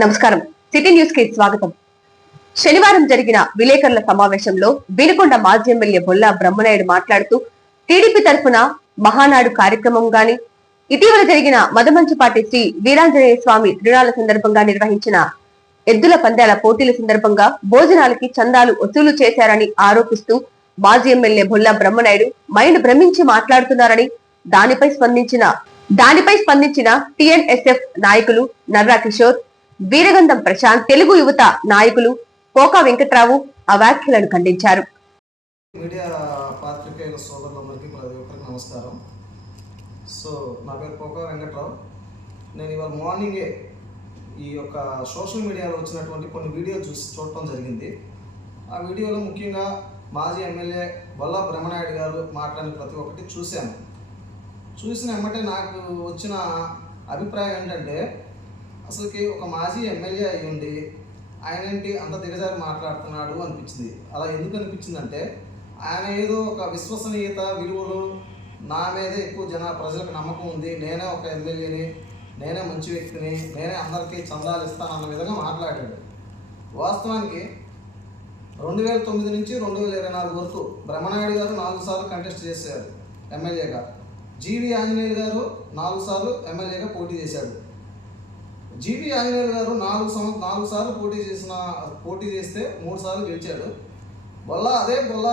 నమస్కారం. City news కి స్వాగతం. శనివారం జరిగిన విలేకరుల సమావేశంలో వినుకొండ మాజీ ఎమ్మెల్యే బొల్లా బ్రహ్మనాయుడు మాట్లాడుతూ టీడీపీ తరఫున మహానాడు కార్యక్రమం గాని, ఇటీవల జరిగిన మదమంచిపాటి శ్రీ వీరాంజనేయ స్వామి తిరునాళ్ల సందర్భంగా నిర్వహించిన ఎద్దుల పందాల పోటీల సందర్భంగా భోజనాలకి చందాలు వసూలు చేశారని ఆరోపిస్తూ మాజీ ఎమ్మెల్యే బొల్లా బ్రహ్మనాయుడు మైండ్ భ్రమించి మాట్లాడుతున్నారని, దానిపై స్పందించిన టిఎన్ఎస్ఎఫ్ నాయకులు నర్రా కిషోర్, వీరగంధం ప్రశాంత్, తెలుగు యువత నాయకులు పోకా వెంకట్రావు ఆ వ్యాఖ్యలను ఖండించారు. మీడియా పాత్రికేయుల సోదరులందరికీ ప్రతి ఒక్కరికి నమస్కారం. సో నా పేరు పోకా వెంకట్రావు. నేను ఇవాళ మార్నింగే ఈ యొక్క సోషల్ మీడియాలో వచ్చినటువంటి కొన్ని వీడియోలు చూడటం జరిగింది. ఆ వీడియోలో ముఖ్యంగా మాజీ ఎమ్మెల్యే బొల్లా బ్రహ్మనాయుడు గారు మాట్లాడిన ప్రతి ఒక్కటి చూశాను. చూసిన వెంబటే నాకు వచ్చిన అభిప్రాయం ఏంటంటే, అసలుకి ఒక మాజీ ఎమ్మెల్యే అయ్యి ఉండి ఆయన ఏంటి అంత దిగజారి మాట్లాడుతున్నాడు అనిపించింది. అలా ఎందుకు అనిపించిందంటే, ఆయన ఏదో ఒక విశ్వసనీయత విలువలు, నా మీదే ఎక్కువ ప్రజలకు నమ్మకం ఉంది, నేనే ఒక ఎమ్మెల్యేని, నేనే మంచి వ్యక్తిని, నేనే అందరికీ చందాలు ఇస్తాను అన్న విధంగా మాట్లాడాడు. వాస్తవానికి 2009 నుంచి 2024 వరకు బ్రహ్మనాయుడు గారు 4 సార్లు కంటెస్ట్ చేశారు ఎమ్మెల్యేగా. జీవి ఆంజనేయులు గారు 4 సార్లు ఎమ్మెల్యేగా పోటీ చేశాడు. జీవి ఆంజనేయులు గారు 4 సార్లు పోటీ చేస్తే 3 సార్లు గెలిచాడు. బొల్లా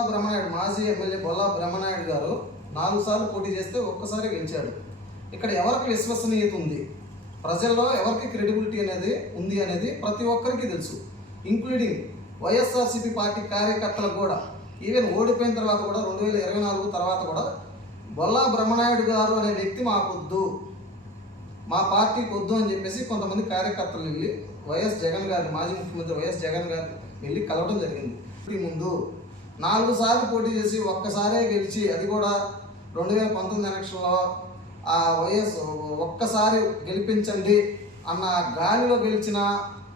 బ్రహ్మనాయుడు, మాజీ ఎమ్మెల్యే బొల్లా బ్రహ్మనాయుడు గారు 4 సార్లు పోటీ చేస్తే ఒక్కసారి గెలిచాడు. ఇక్కడ ఎవరికి విశ్వసనీయత ఉంది, ప్రజల్లో ఎవరికి క్రెడిబిలిటీ అనేది ఉంది అనేది ప్రతి ఒక్కరికి తెలుసు, ఇంక్లూడింగ్ వైఎస్ఆర్సీపీ పార్టీ కార్యకర్తలకు కూడా. ఈవెన్ ఓడిపోయిన తర్వాత కూడా 2024 తర్వాత కూడా బొల్లా బ్రహ్మనాయుడు గారు అనే వ్యక్తి మాకొద్దు, మా పార్టీకి వద్దు అని చెప్పేసి కొంతమంది కార్యకర్తలు వెళ్ళి వైఎస్ జగన్ గారు, మాజీ ముఖ్యమంత్రి వైఎస్ జగన్ గారు వెళ్ళి కలవడం జరిగింది. ముందు 4 సార్లు పోటీ చేసి ఒక్కసారే గెలిచి, అది కూడా 2019 ఎలక్షన్లో ఆ వైఎస్ ఒక్కసారి గెలిపించండి అన్న గాలిలో గెలిచిన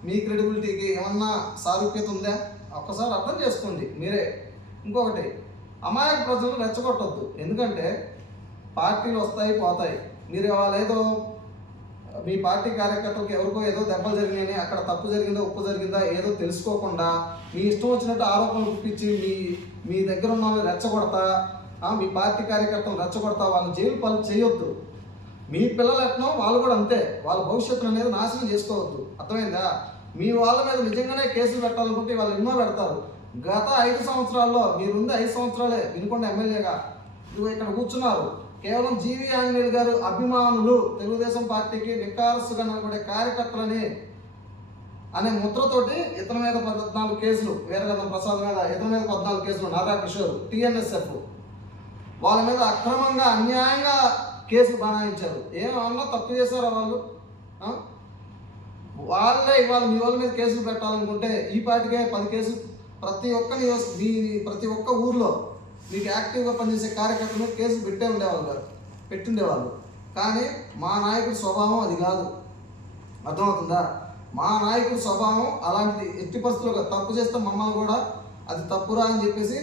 మీ క్రెడిబిలిటీకి ఏమన్నా సారూప్యత ఉందా? ఒక్కసారి అర్థం చేసుకోండి మీరే. ఇంకొకటి, అమాయక ప్రజలు రెచ్చగొట్టొద్దు. ఎందుకంటే పార్టీలు వస్తాయి పోతాయి. మీరు వాళ్ళేదో మీ పార్టీ కార్యకర్తలకు ఎవరికో ఏదో దెబ్బలు జరిగినాయని, అక్కడ తప్పు జరిగిందా ఉప్పు జరిగిందా ఏదో తెలుసుకోకుండా మీ ఇష్టం వచ్చినట్టు ఆరోపణలు గుప్పించి మీ దగ్గర ఉన్న వాళ్ళని రెచ్చగొడతా, మీ పార్టీ కార్యకర్తలు రెచ్చగొడతా వాళ్ళని జైలు పాలు చేయొద్దు. మీ పిల్లలు ఎట్నో వాళ్ళు కూడా అంతే, వాళ్ళ భవిష్యత్తును అనేది నాశనం చేసుకోవద్దు. అర్థమైందా? మీ వాళ్ళ మీద నిజంగానే కేసులు పెట్టాలనుకుంటే వాళ్ళు ఎన్నో పెడతారు. గత 5 సంవత్సరాల్లో మీరుంది 5 సంవత్సరాలే వినుకొండ ఎమ్మెల్యేగా. ఇదిగో ఇక్కడ కూర్చున్నారు కేవలం జీవి ఆంజనేయులు గారు అభిమానులు, తెలుగుదేశం పార్టీకి నిక్కారసుగా నిలబడే కార్యకర్తలని అనే ముద్రతోటి ఇతని మీద 14 కేసులు, వీరగంధం ప్రసాద్ మీద ఇతని మీద 14 కేసులు, నర్రా కిషోర్, టిఎన్ఎస్ఎఫ్ వాళ్ళ మీద అక్రమంగా అన్యాయంగా కేసులు బనాయించారు. ఏమన్నా తప్పు చేశారా వాళ్ళు? వాళ్ళే ఇవాళ మీ వాళ్ళ మీద కేసులు పెట్టాలనుకుంటే ఈ పార్టీకే 10 కేసులు ప్రతి ఒక్క ఊర్లో మీకు యాక్టివ్గా పనిచేసే కార్యకర్తల మీద కేసులు పెట్టిండేవాళ్ళు. కానీ మా నాయకుడి స్వభావం అది కాదు. అర్థమవుతుందా? మా నాయకుడి స్వభావం అలాంటిది. ఎట్టి పరిస్థితుల్లో తప్పు చేస్తే మమ్మల్ని కూడా అది తప్పురా అని చెప్పేసి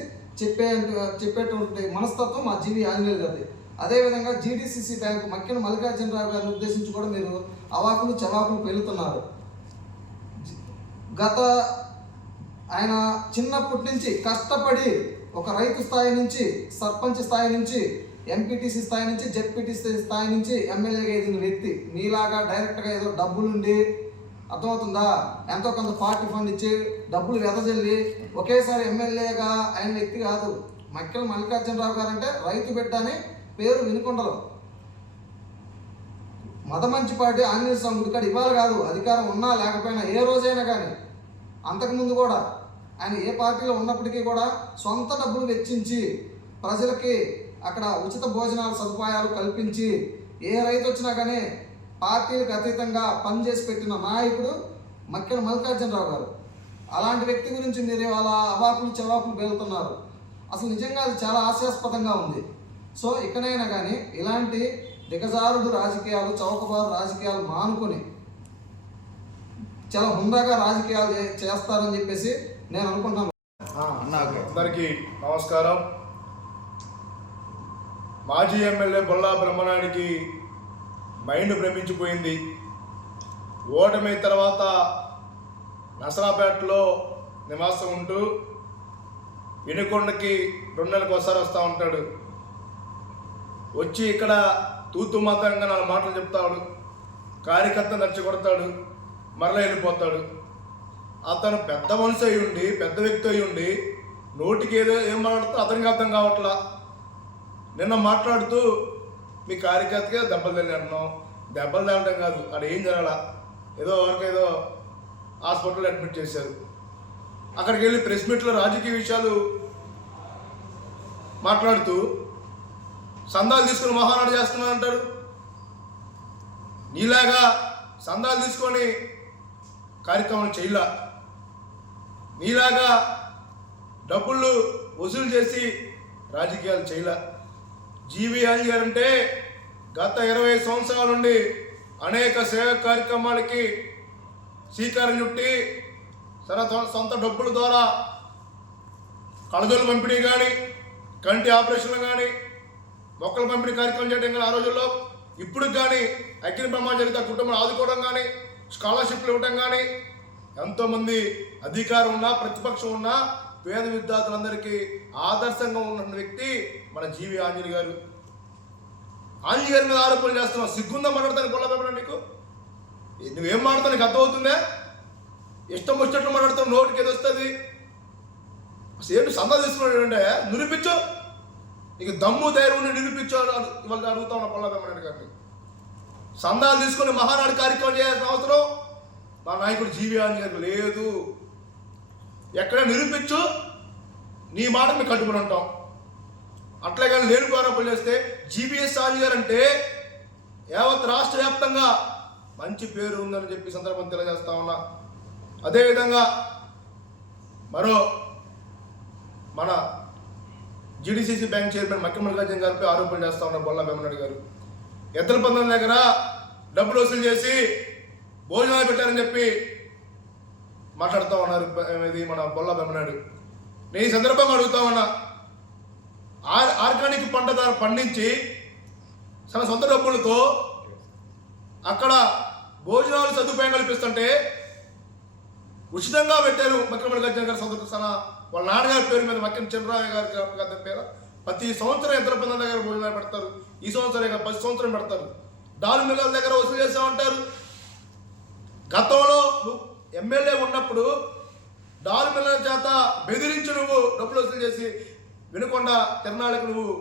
చెప్పేటువంటి మనస్తత్వం మా జీవి ఆంజనేయులు గారిది. అదేవిధంగా జీడీసీసీ బ్యాంకు మక్కిన మల్లికార్జునరావు గారిని ఉద్దేశించి కూడా మీరు అవాకులు చవాకులు పెరుగుతున్నారు. ఆయన చిన్నప్పటి నుంచి కష్టపడి ఒక రైతు స్థాయి నుంచి, సర్పంచ్ స్థాయి నుంచి, ఎంపీటీసీ స్థాయి నుంచి, జెడ్పీటీసీ స్థాయి నుంచి ఎమ్మెల్యేగా ఎదిగిన వ్యక్తి. మీలాగా డైరెక్ట్గా ఏదో డబ్బులుండి, అర్థమవుతుందా, ఎంతో కొంత పార్టీ ఫండ్ ఇచ్చి డబ్బులు వెదజల్లి ఒకేసారి ఎమ్మెల్యేగా అయిన వ్యక్తి కాదు. మక్కిన మల్లికార్జునరావు గారు అంటే రైతు బిడ్డ అని పేరు వినుకొండలో. మదమంచిపాటి ఆంజనేయ స్వామి గుడి కాడ ఇవాళ కాదు, అధికారం ఉన్నా లేకపోయినా ఏ రోజైనా కానీ, అంతకుముందు కూడా ఆయన ఏ పార్టీలో ఉన్నప్పటికీ కూడా సొంత డబ్బులు వెచ్చించి ప్రజలకి అక్కడ ఉచిత భోజనాల సదుపాయాలు కల్పించి ఏ రైతు వచ్చినా కానీ పార్టీలకు అతీతంగా పనిచేసి పెట్టిన నాయకుడు మక్కిన మల్లికార్జునరావు గారు. అలాంటి వ్యక్తి గురించి మీరు అలా అవాకులు చవాకులు పేలుతున్నారు. అసలు నిజంగా అది చాలా హాస్యాస్పదంగా ఉంది. సో ఇకనైనా కానీ ఇలాంటి దిగజారుడు రాజకీయాలు, చౌకబారు రాజకీయాలు మానుకొని చాలా హుందాగా రాజకీయాలు చేస్తారని చెప్పేసి నేను అనుకుంటున్నాను. అందరికీ నమస్కారం. మాజీ ఎమ్మెల్యే బొల్లా బ్రహ్మనాయుడికి మైండ్ భ్రమించిపోయింది. ఓటమి తర్వాత నసరాపేటలో నివాసం ఉంటూ వినుకొండకి 2 నెలలకు ఒకసారి వస్తూ ఉంటాడు. వచ్చి ఇక్కడ తూతు మాత్రంగా 4 మాటలు చెప్తాడు, కార్యకర్త నచ్చగొడతాడు, మరలా వెళ్ళిపోతాడు. అతను పెద్ద మనిషి అయి ఉండి, పెద్ద వ్యక్తి అయి ఉండి నోటికి ఏం మాట్లాడుతూ అతనికి అర్థం కావట్లా. నిన్న మాట్లాడుతూ మీ కార్యకర్తగా దెబ్బలు తల్లి అంటున్నాం. దెబ్బలు తేలడం కాదు, అక్కడ ఏం జరగాల, ఏదో హాస్పిటల్లో అడ్మిట్ చేశారు. అక్కడికి వెళ్ళి ప్రెస్ మీట్లో రాజకీయ విషయాలు మాట్లాడుతూ సందాలు తీసుకుని మహానాడు చేస్తున్నా అంటారు. నీలాగా సందాలు తీసుకొని కార్యక్రమం చేయలా, నీలాగా డబ్బులు వసూలు చేసి రాజకీయాలు చేయలా. జీవి ఆంజనేయ గారు అంటే గత 20 సంవత్సరాల నుండి అనేక సేవా కార్యక్రమాలకి శ్రీకారం చుట్టి సొంత డబ్బుల ద్వారా కళజోలు పంపిణీ కానీ, కంటి ఆపరేషన్లు కానీ, మొక్కల పంపిణీ కార్యక్రమం చేయడం కానీ, ఆ రోజుల్లో ఇప్పుడు కానీ అగ్ని ప్రమాదం జరిగితే కుటుంబాన్ని ఆదుకోవడం కానీ, స్కాలర్షిప్లు ఇవ్వడం కానీ, ఎంతోమంది అధికారం ఉన్నా ప్రతిపక్షం ఉన్నా పేద విద్యార్థులందరికీ ఆదర్శంగా ఉన్న వ్యక్తి మన జీవి ఆంజనేయ గారు. ఆంజనేయ గారి మీద ఆరోపణలు చేస్తున్నావు, సిగ్గుందా మాట్లాడతాను పొల్లబెబ్బడా నీకు? నువ్వేం మాట్లాడతావు నీకు అర్థమవుతుందా? ఇష్టం వచ్చినట్లు మాట్లాడుతావు, నోటికి ఏది వస్తుంది? సేపు సందా తీసుకున్నాడు అంటే నిరూపించు, నీకు దమ్ము ధైర్యం నిరూపించు ఇవాళ అడుగుతా ఉన్నా పొల్లబెబ్బడా గారిని. సందాలు తీసుకొని మహానాడు కార్యక్రమం చేయాల్సిన అవసరం మా నాయకుడు జీవి ఆంజనేయ గారు లేదు. ఎక్కడ నిరూపించు, నీ మాట మేము కట్టుకుని ఉంటాం. అట్లే కానీ లేని ఆరోపణలు చేస్తే జీబీఎస్ ఆంజనేయ గారు అంటే యావత్ రాష్ట్ర వ్యాప్తంగా మంచి పేరు ఉందని చెప్పి సందర్భం తెలియజేస్తా ఉన్నా. అదేవిధంగా మన జీడీసీసీ బ్యాంక్ చైర్మన్ మక్కిమల్లికార్జున గారిపై ఆరోపణలు చేస్తా ఉన్నారు బొల్లా బ్రహ్మనాయుడు గారు. ఎద్దల పందం దగ్గర డబ్బులు వసూలు చేసి భోజనాలు పెట్టారని చెప్పి మాట్లాడుతూ ఉన్నారు ఇది మన బొల్లా బ్రహ్మనాయుడు. నేను ఈ సందర్భంగా అడుగుతా ఉన్నా, ఆర్గానిక్ పంట పండించి తన సొంత డబ్బులతో అక్కడ భోజనాలు సదుపాయం కల్పిస్తుంటే ఉచితంగా పెట్టారు మక్కిమల్లికార్జున గారు వాళ్ళ నాన్నగారి పేరు మీద మక్కిన చంద్రరావు గారి పేరు. ప్రతి సంవత్సరం ఇద్దరు పందల దగ్గర భోజనాలు పెడతారు. ఈ సంవత్సరం 10 సంవత్సరం పెడతారు. డాల్ మిల్లల దగ్గర వసూలు చేసామంటారు. గతంలో నువ్వు ఎమ్మెల్యే ఉన్నప్పుడు డాల్ మిల్లల చేత బెదిరించి నువ్వు డబ్బులు వసూలు చేసి వినుకొండ తిరణాలకు నువ్వు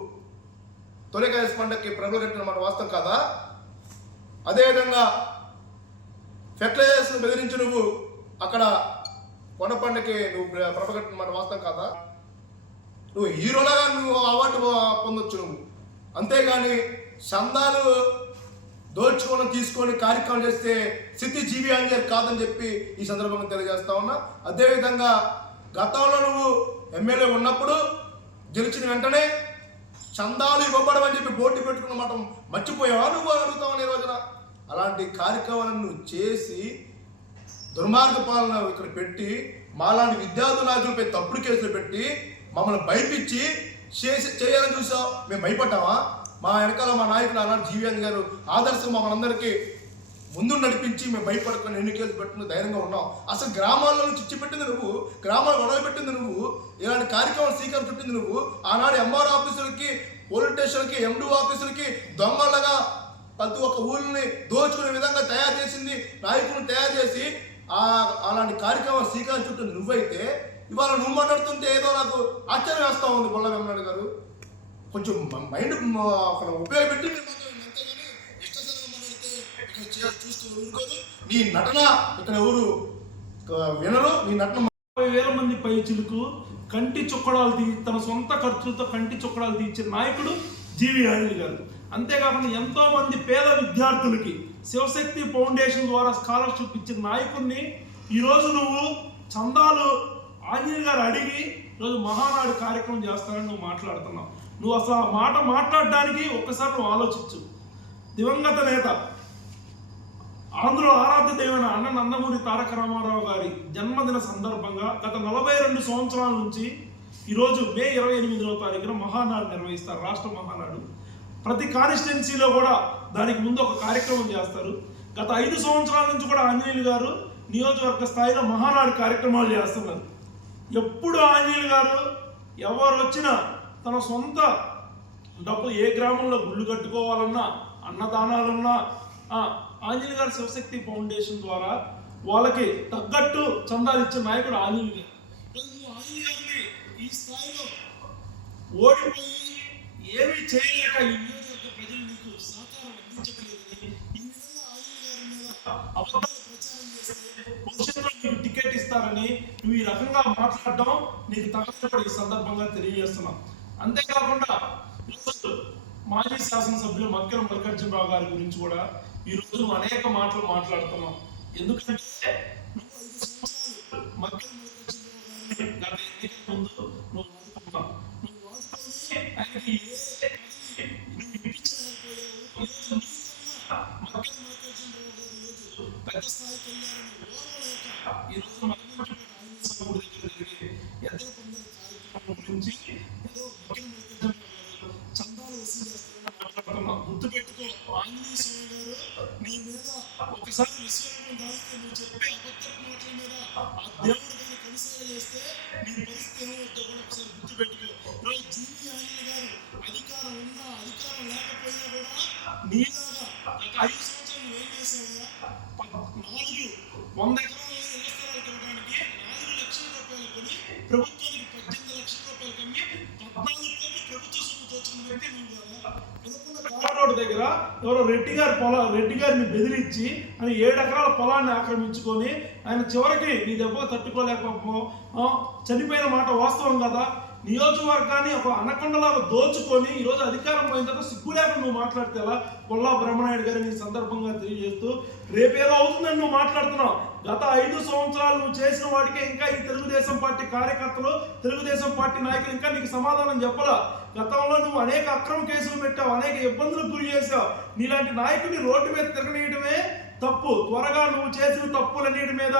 తొలికాయ పండగకి ప్రభులు కట్టిన మాట వాస్తవం కాదా? అదేవిధంగా ఫెర్టిలైజర్స్ బెదిరించి నువ్వు అక్కడ కొండ పండగకి నువ్వు ప్రభ కట్టిన మాట వాస్తవం కాదా? నువ్వు హీరోలాగా నువ్వు అవార్డు పొందొచ్చు నువ్వు, అంతేగాని సందాలు దోచుకొని తీసుకొని కార్యక్రమం చేస్తే స్థితి జీవి ఆంజనేయ కాదని చెప్పి ఈ సందర్భంగా తెలియజేస్తా ఉన్నా. అదేవిధంగా గతంలో నువ్వు ఎమ్మెల్యే ఉన్నప్పుడు గెలిచిన వెంటనే చందాలు ఇవ్వబడమని చెప్పి బోర్డు పెట్టుకున్న మాట మర్చిపోయావా నువ్వు అడుగుతావని ఈ రోజున? అలాంటి కార్యక్రమాలను నువ్వు చేసి దుర్మార్గ పాలన ఇక్కడ పెట్టి మాలాంటి విద్యార్థుల నాయకులపై తప్పుడు కేసులు పెట్టి మమ్మల్ని భయపించి చేయాలని చూసావు. మేము భయపడ్డామా? మా వెనకాల మా నాయకుడు ఆనాడు జీవి ఆంజనేయ గారు ఆదర్శం మమ్మల్ని అందరికీ ముందు నడిపించి మేము భయపడుకొని ఎన్ని కేసులు పెట్టుకుని ధైర్యంగా ఉన్నాం. అసలు గ్రామాల్లో చిచ్చి పెట్టింది నువ్వు, గ్రామాలు గొడవ పెట్టింది నువ్వు, ఇలాంటి కార్యక్రమాలు స్వీకారం చుట్టింది నువ్వు. ఆనాడు ఎంఆర్ ఆఫీసులకి, పోలీస్ స్టేషన్కి, ఎండూ ఆఫీసులకి దొంగలుగా ప్రతి ఒక్క ఊరిని దోచుకునే విధంగా తయారు చేసింది నాయకులను తయారు చేసి అలాంటి కార్యక్రమాలు స్వీకారం చుట్టింది నువ్వైతే ఇవాళ నువ్వు మాట్లాడుతుంటే ఏదో నాకు ఆశ్చర్యం వేస్తా ఉంది బొల్లా బ్రహ్మనాయుడు గారు. కొంచెం మైండ్ అక్కడ ఉపయోగపెట్టి చూస్తూ ఊరుకోదు. నీ నటన ఇక్కడ ఎవరు వినరు. నీ నటన 30,000 మంది పై చిలుకు కంటి చుక్కడాలు తన సొంత ఖర్చులతో కంటి చుక్కడాలు తీర్చిన నాయకుడు జీవి ఆంజనేయ గారు. అంతేకాకుండా ఎంతో మంది పేద విద్యార్థులకి శివశక్తి ఫౌండేషన్ ద్వారా స్కాలర్షిప్ ఇచ్చిన నాయకుడిని ఈరోజు నువ్వు చందాలు ఆంజనేయ గారు అడిగి ఈరోజు మహానాడు కార్యక్రమం చేస్తానని నువ్వు మాట్లాడుతున్నావు. నువ్వు అసలు ఆ మాట మాట్లాడడానికి ఒక్కసారి నువ్వు ఆలోచించు. దివంగత నేత ఆంధ్ర ఆరాధ్య దైవమైన అన్న నందమూరి తారక రామారావు గారి జన్మదిన సందర్భంగా గత 42 సంవత్సరాల నుంచి ఈరోజు మే 28వ తారీఖున మహానాడు నిర్వహిస్తారు, రాష్ట్ర మహానాడు. ప్రతి కాన్స్టిట్యున్సీలో కూడా దానికి ముందు ఒక కార్యక్రమం చేస్తారు. గత 5 సంవత్సరాల నుంచి కూడా ఆంజనేయులు గారు నియోజకవర్గ స్థాయిలో మహానాడు కార్యక్రమాలు చేస్తున్నారు. ఎప్పుడు ఆంజనేయులు గారు ఎవరు వచ్చినా తన సొంత డబ్బులు ఏ గ్రామంలో గుళ్ళు కట్టుకోవాలన్నా, అన్నదానాలన్నా ఆంజనేయులు గారు శివశక్తి ఫౌండేషన్ ద్వారా వాళ్ళకి తగ్గట్టు చందాలు ఇచ్చే నాయకుడు ఆంజనేయులు గారు. ఆంజనేయులు గారిని ఈ స్థాయిలో ఓడిపోయి ఏమీ చేయలేక ఈ నియోజకవర్గ ప్రజలు నీకు సహకారం అందించట్లేదని ఈ విధంగా ఆంజనేయులు గారి మీద అబద్ధాలు ప్రచారం చేస్తే భవిష్యత్తులో నీకు టికెట్ ఇస్తారని నువ్వు ఈ రకంగా మాట్లాడడం నీకు తగ్గట్టు ఈ సందర్భంగా తెలియజేస్తున్నాం. అంతేకాకుండా మాజీ శాసనసభ్యులు మక్కెల మల్లికార్జునరావు గారి గురించి కూడా ఈ రోజు నువ్వు అనేక మాటలు మాట్లాడుతున్నావు. ఎందుకంటే నువ్వు 5 సంవత్సరాలు మక్కెల మల్లికార్జునరావు గారిని గత ఎన్నికల ముందు నువ్వు వాడుకున్నావు. నువ్వు వాడుకొని ఆయనకి మక్కెల మల్లికార్జునరావు గారు ఈరోజు పెద్ద స్థాయికి వెళ్ళారని ఓర్వలేక ఈరోజు మల్లికార్జున ఆంజనేయ స్వామి గుడి దగ్గర జరిగే ఎద్దుల పందాల కార్యక్రమం గురించి ఏదో మక్కెల మల్లికార్జునరావు గారు చందాలు వసూలు చేస్తారని మాట్లాడుతున్నావు. గుర్తుపెట్టుకో, ఆంజనేయ స్వామి గారు నీ మీద ఒకసారి విశ్వరూపం దాస్తే నువ్వు చెప్పే అబద్ధపు మాటల మీద ఆ దేవుడు కానీ కొనసాగ చేస్తే నీ పరిస్థితి ఏమవుతుందో కూడా ఒకసారి గుర్తుపెట్టుకో. ఈరోజు జీవి ఆంజనేయ గారు అధికారం ఉన్నా అధికారం లేకపోయినా కూడా నీలాగా గత 5 సంవత్సరాలు నువ్వేం చేసావా? 100 ఎకరాల ఇళ్ల స్థలాలు ఇవ్వడానికి 4 లక్షల రూపాయలు కొని ప్రభుత్వానికి 18 లక్షల రూపాయలు కమ్మి 14 కోట్లు ప్రభుత్వ సొమ్ము దోచుకున్న వ్యక్తి నువ్వు కదా. రోడ్డు దగ్గర ఎవరో రెడ్డి గారిని బెదిరించి ఆయన 7 ఎకరాల పొలాన్ని ఆక్రమించుకొని ఆయన చివరికి నీ దెబ్బ తట్టుకోలేకపో చనిపోయిన మాట వాస్తవం కదా. నియోజకవర్గాన్ని ఒక అనకొండలాగా దోచుకొని ఈరోజు అధికారం పోయిన తర్వాత సిగ్గు లేకుండా నువ్వు మాట్లాడితే ఎలా? పొల్లా బ్రహ్మనాయుడు గారిని ఈ సందర్భంగా తెలియజేస్తూ రేపేదో అవుతుందని నువ్వు మాట్లాడుతున్నావు. గత 5 సంవత్సరాలు నువ్వు చేసిన వాటికే ఇంకా ఈ తెలుగుదేశం పార్టీ కార్యకర్తలు, తెలుగుదేశం పార్టీ నాయకులు ఇంకా నీకు సమాధానం చెప్పలా. గతంలో నువ్వు అనేక అక్రమ కేసులు పెట్టావు, అనేక ఇబ్బందులకు గురి చేశావు. నీలాంటి నాయకుడిని రోడ్డు మీద తిరగనీయడమే తప్పు. త్వరగా నువ్వు చేసిన తప్పులన్నిటి మీద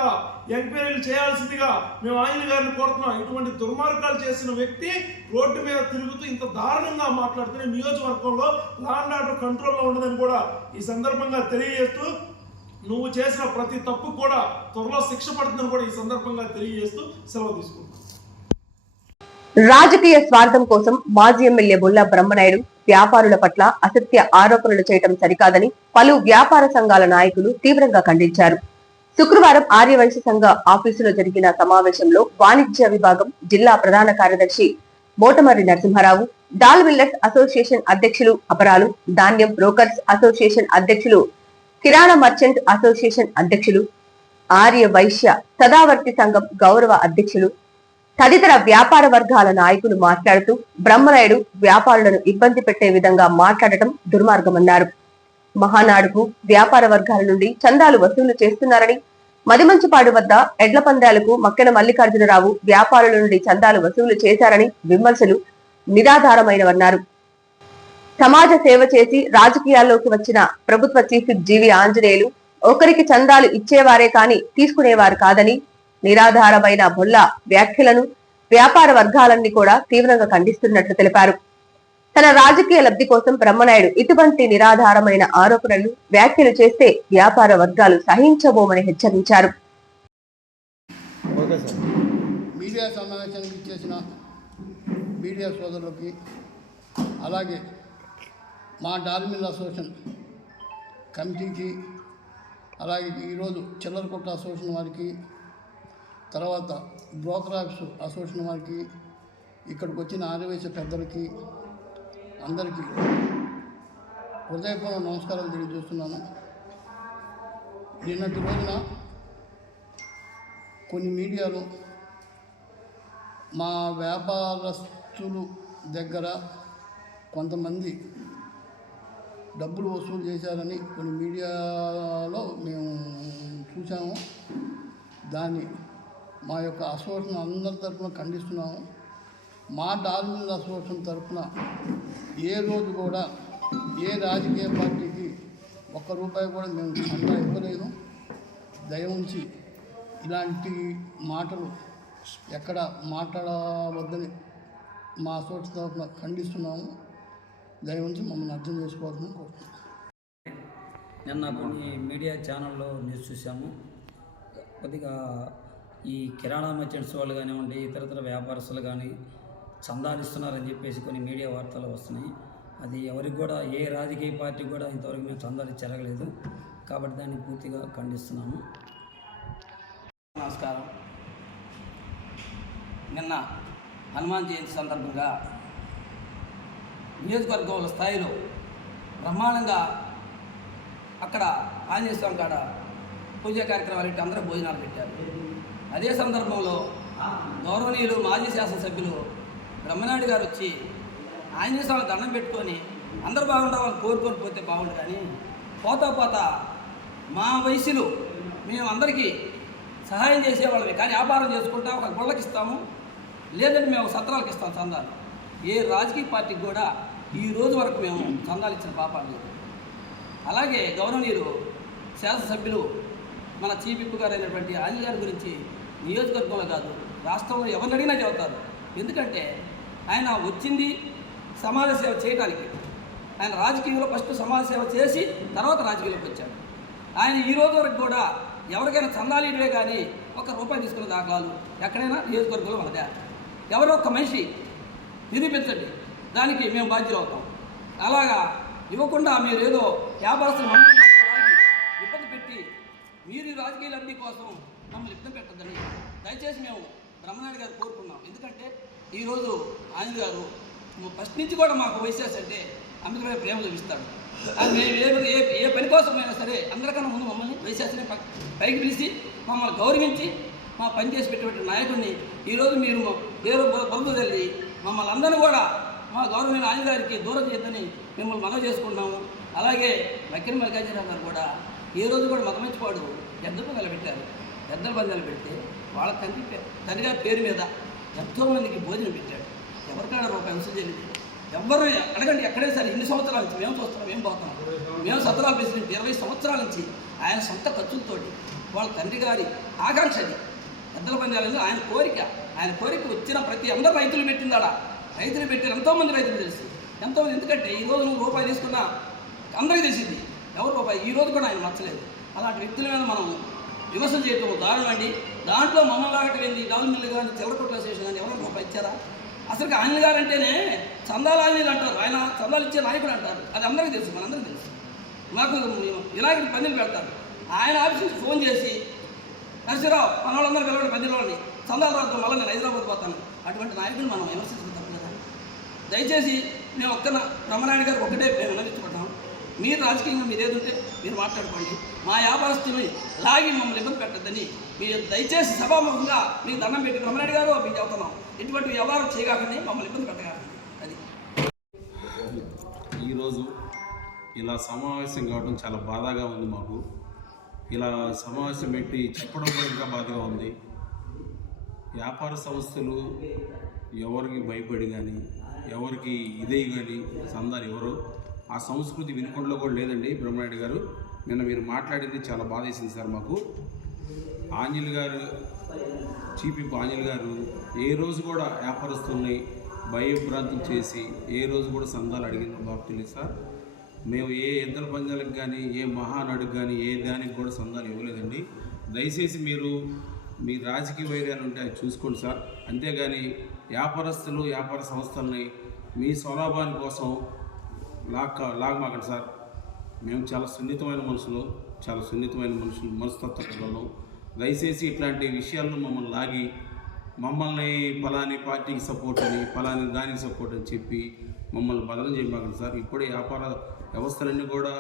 ఎంక్వైరీలు చేయాల్సిందిగా మేము ఆంజనేయులు గారిని కోరుతున్నాం. ఇటువంటి దుర్మార్గాలు చేసిన వ్యక్తి రోడ్డు మీద తిరుగుతూ ఇంత దారుణంగా మాట్లాడుతున్న నియోజకవర్గంలో లా అండ్ ఆర్డర్ కంట్రోల్లో ఉండదని కూడా ఈ సందర్భంగా తెలియజేస్తూ, నువ్వు చేసిన ప్రతి తప్పు కూడా త్వరలో శిక్ష పడుతుందని కూడా ఈ సందర్భంగా తెలియజేస్తూ సెలవు తీసుకుంటాం. రాజకీయ స్వార్థం కోసం మాజీ ఎమ్మెల్యే బొల్లా బ్రహ్మనాయుడు వ్యాపారుల పట్ల అసత్య ఆరోపణలు చేయడం సరికాదని పలు వ్యాపార సంఘాల నాయకులు తీవ్రంగా ఖండించారు. శుక్రవారం ఆర్యవైశ్య సంఘ ఆఫీసులో జరిగిన సమావేశంలో వాణిజ్య విభాగం జిల్లా ప్రధాన కార్యదర్శి మోటమర్రి నరసింహారావు, డాల్ మిల్లర్స్ అసోసియేషన్ అధ్యక్షులు అపరాలు, ధాన్యం బ్రోకర్స్ అసోసియేషన్ అధ్యక్షులు, కిరాణా మర్చెంట్ అసోసియేషన్ అధ్యక్షులు, ఆర్య వైశ్య సదావర్తి సంఘం గౌరవ అధ్యక్షులు తదితర వ్యాపార వర్గాల నాయకులు మాట్లాడుతూ బ్రహ్మనాయుడు వ్యాపారులను ఇబ్బంది పెట్టే విధంగా మాట్లాడటం దుర్మార్గమన్నారు. మహానాడుకు వ్యాపార వర్గాల నుండి చందాలు వసూలు చేస్తున్నారని, మదిమంచిపాడు వద్ద ఎడ్ల పందాలకు మక్కెన మల్లికార్జునరావు వ్యాపారుల నుండి చందాలు వసూలు చేశారని విమర్శలు నిరాధారమైనవన్నారు. సమాజ సేవ చేసి రాజకీయాల్లోకి వచ్చిన ప్రభుత్వ చీఫ్ జీవి ఆంజనేయులు ఒకరికి చందాలు ఇచ్చేవారే కాని తీసుకునేవారు కాదని నిరాధారమైన బొల్లా వ్యాఖ్యలను వ్యాపార వర్గాలన్నీ కూడా తీవ్రంగా ఖండిస్తున్నట్లు తెలిపారు. తన రాజకీయ లబ్ధి కోసం బ్రహ్మనాయుడు ఇటువంటి నిరాధారమైన ఆరోపణలు, వ్యాఖ్యలు చేస్తే వ్యాపార వర్గాలు సహించబోమని హెచ్చరించారు. మీడియా సమావేశానికి ఇచ్చేసిన మీడియా సోదరులకి, అలాగే మా డాల్ మిల్ అసోసియేషన్ కమిటీకి, అలాగే ఈరోజు చిల్లర కొట్ట అసోసియేషన్ వారికి, తర్వాత బ్రోకర్ ఆఫీసు అసోసియేషన్ వారికి, ఇక్కడికి వచ్చిన ఆర్యవైశ్య పెద్దలకి అందరికీ హృదయపూర్వక నమస్కారాలు తెలియజేస్తున్నాను. నిన్నటి రోజున కొన్ని మీడియాలు మా వ్యాపారస్తులు దగ్గర కొంతమంది డబ్బులు వసూలు చేశారని కొన్ని మీడియాలో మేము చూసాము. దాన్ని మా యొక్క అసోసియేషన్ అందరి తరఫున ఖండిస్తున్నాము. మా డాల్ మిల్ అసోసియేషన్ తరఫున ఏ రోజు కూడా ఏ రాజకీయ పార్టీకి ₹1 కూడా మేము చందా ఇవ్వలేదు. దయ ఉంచి ఇలాంటి మాటలు ఎక్కడ మాట్లాడవద్దని మా అసోసియేషన్ తరఫున ఖండిస్తున్నాము. దయ ఉంచి మమ్మల్ని అర్థం చేసుకోవాలని కోరుతున్నాం. నిన్న కొన్ని మీడియా ఛానల్లో న్యూస్ చూసాము. కొద్దిగా ఈ కిరాణా మర్చెంట్స్ వాళ్ళు కానివ్వండి, ఇతరతర వ్యాపారస్తులు కానీ చందాలు ఇస్తున్నారని చెప్పేసి కొన్ని మీడియా వార్తలు వస్తున్నాయి. అది ఎవరికి కూడా, ఏ రాజకీయ పార్టీ కూడా ఇంతవరకు మేము చందాలు జరగలేదు. కాబట్టి దాన్ని పూర్తిగా ఖండిస్తున్నాము. నమస్కారం. నిన్న హనుమాన్ జయంతి సందర్భంగా నియోజకవర్గంలో స్థాయిలో బ్రహ్మాండంగా అక్కడ ఆంజనేయ స్వామి కాడ పూజా కార్యక్రమాలు పెట్టి అందరూ భోజనాలు పెట్టారు. అదే సందర్భంలో గౌరవనీయులు మాజీ శాసనసభ్యులు బ్రహ్మనాయుడు గారు వచ్చి ఆంజనేయ స్వామి దండం పెట్టుకొని అందరూ బాగుండాలని కోరుకొని పోతే బాగుండు, కానీ పోతా మా వయసులో మేము అందరికీ సహాయం చేసేవాళ్ళమే, కానీ వ్యాపారం చేసుకుంటాం, ఒక గుళ్ళకి ఇస్తాము, లేదంటే మేము సత్రాలకు ఇస్తాం చందాలు. ఏ రాజకీయ పార్టీకి కూడా ఈ రోజు వరకు మేము చందాలు ఇచ్చిన పాపాలు లేదు. అలాగే గౌరవనీయులు శాసనసభ్యులు మన చీఫ్ విప్ గారు అయినటువంటి ఆంజనేయ గారి గురించి నియోజకవర్గంలో కాదు, రాష్ట్రంలో ఎవరిని అడిగినా చెబుతారు. ఎందుకంటే ఆయన వచ్చింది సమాజ సేవ చేయడానికి. ఆయన రాజకీయంలో ఫస్ట్ సమాజ సేవ చేసి తర్వాత రాజకీయంలోకి వచ్చాడు. ఆయన ఈ రోజు వరకు కూడా ఎవరికైనా చందాలు ఇవే కానీ ₹1 తీసుకున్న దాఖలాలు ఎక్కడైనా నియోజకవర్గంలో ఉన్నదా? ఎవరో ఒక మనిషి నిరూపించండి, దానికి మేము బాధ్యులు అవుతాం. అలాగా ఇవ్వకుండా మీరు ఏదో వ్యాపారస్తులు మమ్మల్ని ఇబ్బంది పెట్టి మీరు ఈ రాజకీయ లబ్ధి కోసం మమ్మల్ని ఇబ్బంది పెట్టద్దని దయచేసి మేము బ్రహ్మనాయుడు గారు కోరుకున్నాం. ఎందుకంటే ఈరోజు ఆంజనేయ గారు ఫస్ట్ నుంచి కూడా మాకు వైఎస్ఆర్ అంటే అమితమైన ప్రేమ చూపిస్తాడు. అది మేము ఏ పని కోసమైనా సరే అందరికన్నా ముందు మమ్మల్ని వైఎస్ఆర్ని పైకి పిలిచి మమ్మల్ని గౌరవించి మా పని చేసి పెట్టేటువంటి నాయకుడిని ఈరోజు మీరు పేరు బరుదు తల్లి మమ్మల్ని అందరినీ కూడా మా గౌరవమైన ఆంజనేయ గారికి దూరం చేయొద్దని మిమ్మల్ని మనవి చేసుకుంటున్నాము. అలాగే వక్కిన మల్లికార్జునరావు గారు కూడా ఏ రోజు కూడా మతమంచిపాడు ఎద్దుల పందాలు పెట్టారు. ఎద్దుల పందాలు పెడితే వాళ్ళ తండ్రిగారి పేరు మీద ఎంతోమందికి భోజనం పెట్టాడు. ఎవరికైనా రూపాయి వసూలు చేయలేదు. ఎవరు అడగండి, ఎక్కడైనా సరే ఇన్ని సంవత్సరాల నుంచి మేము చూస్తున్నాం, మేము పోతున్నాం. మేము సత్రాలు ప్రెసిడెంట్ 20 సంవత్సరాల నుంచి ఆయన సొంత ఖర్చులతోటి వాళ్ళ తండ్రి గారి ఆకాంక్ష అది ఎద్దుల పందాలని ఆయన కోరిక వచ్చిన ప్రతి అందరూ రైతులు పెట్టిందాడ. రైతులు పెట్టిన ఎంతోమంది రైతులు తెలుసు, ఎంతోమంది. ఎందుకంటే ఈరోజు ₹1 తీసుకున్నా అందరికీ తెలిసింది ఎవరు రూపాయి. ఈరోజు కూడా ఆయన నచ్చలేదు. అలాంటి వ్యక్తుల మీద మనం విమర్శలు చేయటం దారుణం అండి. దాంట్లో మమ్మల్ని లాగటం ఏంది? డబుల్ మిల్లు కానీ చిల్లరకొట్ల స్టేషన్ కానీ ఎవరు ₹1 ఇచ్చారా? అసలు ఆంజనేయ గారు అంటేనే చందాల ఆంజనేయులు అంటారు, ఆయన చందాలు ఇచ్చే నాయకుడు అంటారు. అది అందరికీ తెలుసు, మనందరికీ తెలుసు. మాకు ఇలాగే పందిలు పెడతారు. ఆయన ఆఫీస్ నుంచి ఫోన్ చేసి నరసింహరావు మన వాళ్ళందరూ పిలవండి పందిలోని చందాలు రాదు, మళ్ళీ నేను హైదరాబాద్ పోతాను. అటువంటి నాయకులు మనం విమర్శించడం తప్పు కదా. దయచేసి మేము బ్రహ్మనాయుడు గారికి ఒకటే మేము విన్నవించుకుంటాం, మీరు రాజకీయంగా మీరు ఏదుంటే మీరు మాట్లాడుకోండి, మా వ్యాపారస్తుల్ని లాగి మమ్మల్ని ఇబ్బంది పెట్టద్దని మీరు దయచేసి సభాముఖంగా మీకు దండం పెట్టి బ్రహ్మనాయుడు గారు మీకు చెబుతున్నాం. ఇటువంటి వ్యవహారం చేయగానే మమ్మల్ని ఇబ్బంది పెట్టగాకండి. అది ఈరోజు ఇలా సమావేశం కావడం చాలా బాధగా ఉంది. మాకు ఇలా సమావేశం పెట్టి చెప్పడం కూడా ఇంకా బాధగా ఉంది. వ్యాపార సంస్థలు ఎవరికి భయపడి కానీ ఎవరికి ఇదే కానీ చందాలు ఎవరు ఆ సంస్కృతి వినుకొండలో కూడా లేదండి. బ్రహ్మనాయుడు గారు నిన్న మీరు మాట్లాడింది చాలా బాధ వేసింది సార్. మాకు ఆంజనేయ గారు చీఫ్ విప్ ఆంజనేయ గారు ఏ రోజు కూడా వ్యాపారస్తుల్ని భయభ్రాంతులు చేసి ఏ రోజు కూడా సందాలు అడిగిన బాబు తెలియదు సార్. మేము ఏ ఎద్దుల పందాలకు కానీ ఏ మహానాడుకు కానీ ఏ దానికి కూడా సందాలు ఇవ్వలేదండి. దయచేసి మీరు మీ రాజకీయ వైర్యాలు ఉంటే అది చూసుకోండి సార్. అంతేగాని వ్యాపారస్తులు వ్యాపార సంస్థల్ని మీ స్వలాభాని కోసం లాగమాకండి సార్. మేము చాలా సున్నితమైన మనస్తత్వం. దయచేసి ఇట్లాంటి విషయాల్లో మమ్మల్ని లాగి మమ్మల్ని ఫలాని పార్టీకి సపోర్ట్ అని ఫలాని దానికి సపోర్ట్ అని చెప్పి మమ్మల్ని బదలం చేయమాకండి సార్. ఇప్పుడే వ్యాపార వ్యవస్థలన్నీ కూడా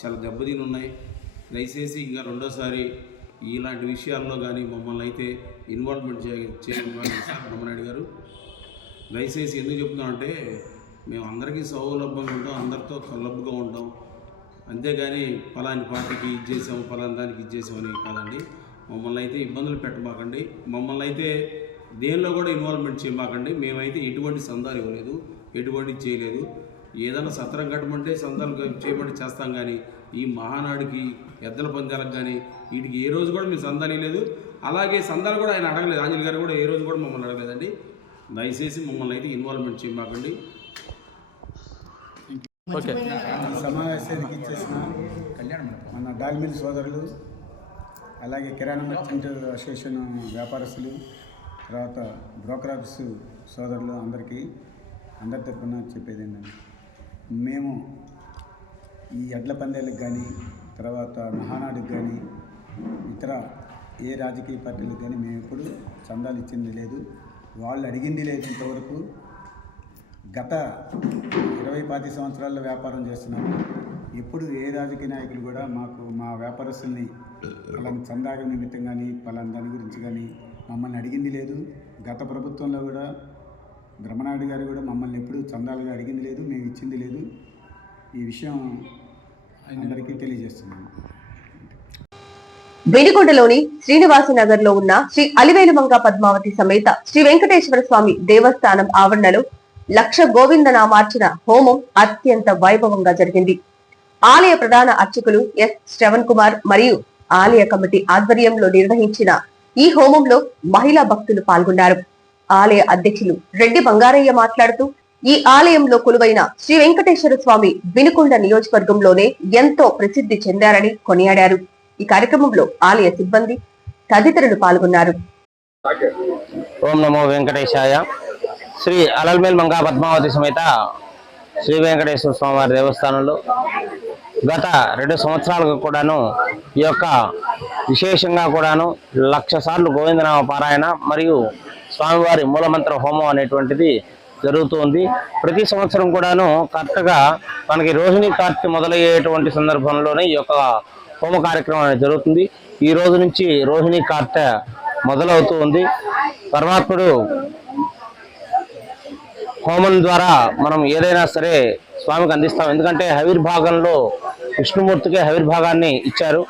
చాలా దెబ్బతిని ఉన్నాయి. దయచేసి ఇంకా రెండోసారి ఇలాంటి విషయాల్లో కానీ మమ్మల్ని అయితే ఇన్వాల్వ్మెంట్ చేయమని సార్ బ్రహ్మనాయుడు గారు. దయచేసి ఎందుకు చెప్తున్నామంటే మేము అందరికీ సౌలభ్యంగా ఉంటాం, అందరితో కలబ్గా ఉంటాం. అంతేగాని ఫలాని పార్టీకి ఇచ్చేసాము ఫలాని దానికి ఇచ్చేసామని కాదండి. మమ్మల్ని అయితే ఇబ్బందులు పెట్టమాకండి, మమ్మల్ని అయితే దేనిలో కూడా ఇన్వాల్వ్మెంట్ చేయమాకండి. మేమైతే ఎటువంటి సందాలు ఇవ్వలేదు, ఎటువంటి చేయలేదు. ఏదైనా సత్రం కట్టమంటే సందాలు చేయమంటే చేస్తాం, కానీ ఈ మహానాడుకి ఎద్దుల పందాలకు కానీ వీటికి ఏ రోజు కూడా మేము సందాలు ఇవ్వలేదు. అలాగే సందాలు కూడా ఆయన అడగలేదు. ఆంజనేయ గారు కూడా ఏ రోజు కూడా మమ్మల్ని అడగలేదండి. దయచేసి మమ్మల్ని అయితే ఇన్వాల్వ్మెంట్ చేయమాకండి. ఈ సమావేశానికి ఇచ్చేసిన మన డాల్మిల్ సోదరులు, అలాగే కిరాణా మర్చెంట్ అసోసియేషన్ వ్యాపారస్తులు, తర్వాత బ్రోకరాజ్ సోదరులు అందరి తరఫున చెప్పేది ఏంటంటే, మేము ఈ ఎడ్ల పందేలకు కానీ, తర్వాత మహానాడుకి కానీ, ఇతర ఏ రాజకీయ పార్టీలకు కానీ మేము ఎప్పుడు చందాలు ఇచ్చింది లేదు, వాళ్ళు అడిగింది లేదు. ఇంతవరకు గత 20-25 సంవత్సరాల్లో వ్యాపారం చేస్తున్నాము. ఎప్పుడు ఏ రాజకీయ నాయకులు కూడా మా వ్యాపారస్తుల్ని పలానా చందాగ నిమిత్తం కానీ, పలానా దాని గురించి కానీ మమ్మల్ని అడిగింది లేదు. గత ప్రభుత్వంలో కూడా బ్రహ్మనాయుడు గారు కూడా మమ్మల్ని ఎప్పుడు చందాలుగా అడిగింది లేదు, మేము ఇచ్చింది లేదు. ఈ విషయం అందరికీ తెలియజేస్తున్నాము. వెనుకొండలోని శ్రీనివాసనగర్ లో ఉన్న శ్రీ అలివేలుమంగ పద్మావతి సమేత శ్రీ వెంకటేశ్వర స్వామి దేవస్థానం ఆవరణలో లక్ష గోవిందనామార్చన హోమం అత్యంత వైభవంగా జరిగింది. ఆలయ ప్రధాన అర్చకులు ఎస్ శ్రవణ్ కుమార్ మరియు ఆలయ కమిటీ ఆధ్వర్యంలో నిర్వహించిన ఈ హోమంలో మహిళా భక్తులు పాల్గొన్నారు. ఆలయ అధ్యక్షులు రెడ్డి బంగారయ్య మాట్లాడుతూ, ఈ ఆలయంలో కొలువైన శ్రీ వెంకటేశ్వర స్వామి వినుకొండ నియోజకవర్గంలోనే ఎంతో ప్రసిద్ధి చెందారని కొనియాడారు. ఈ కార్యక్రమంలో ఆలయ సిబ్బంది తదితరులు పాల్గొన్నారు. ఓం నమో వెంకటేశాయ. శ్రీ అలల్మేల్ మంగా పద్మావతి సమేత శ్రీ వెంకటేశ్వర స్వామివారి దేవస్థానంలో గత 2 సంవత్సరాలుగా కూడాను ఈ యొక్క విశేషంగా కూడాను 1,00,000 సార్లు గోవిందనామ పారాయణ మరియు స్వామివారి మూలమంత్ర హోమం అనేటువంటిది జరుగుతుంది. ప్రతి సంవత్సరం కూడాను కరెక్ట్గా మనకి రోహిణి కార్తె మొదలయ్యేటువంటి సందర్భంలోనే ఈ యొక్క హోమ కార్యక్రమం అనేది జరుగుతుంది. ఈ రోజు నుంచి రోహిణి కార్తె మొదలవుతూ ఉంది. పరమాత్ముడు హోమం ద్వారా మనం ఏదైనా సరే స్వామికి అందిస్తాం. ఎందుకంటే హవిర్భాగంలో విష్ణుమూర్తికి హవిర్భాగాన్ని ఇచ్చారు.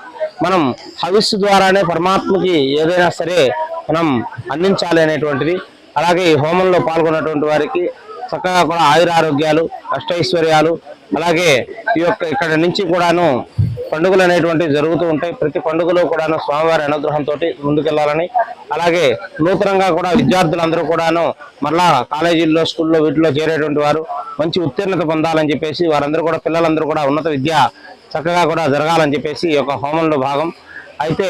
మనం హవిస్సు ద్వారానే పరమాత్మకి ఏదైనా సరే మనం అందించాలి అనేటువంటిది. అలాగే ఈ హోమంలో పాల్గొన్నటువంటి వారికి చక్కగా కూడా ఆయురారోగ్యాలు, అష్టైశ్వర్యాలు, అలాగే ఈ యొక్క ఇక్కడ నుంచి కూడాను పండుగలు అనేటువంటివి జరుగుతూ ఉంటాయి. ప్రతి పండుగలో కూడాను స్వామివారి అనుగ్రహంతో ముందుకెళ్లాలని, అలాగే నూతనంగా కూడా విద్యార్థులందరూ కూడాను మరలా కాలేజీల్లో, స్కూల్లో వీటిలో చేరేటువంటి వారు మంచి ఉత్తీర్ణత పొందాలని చెప్పేసి వారందరూ కూడా పిల్లలందరూ కూడా ఉన్నత విద్య చక్కగా కూడా జరగాలని చెప్పేసి ఈ యొక్క హోమంలో భాగం. అయితే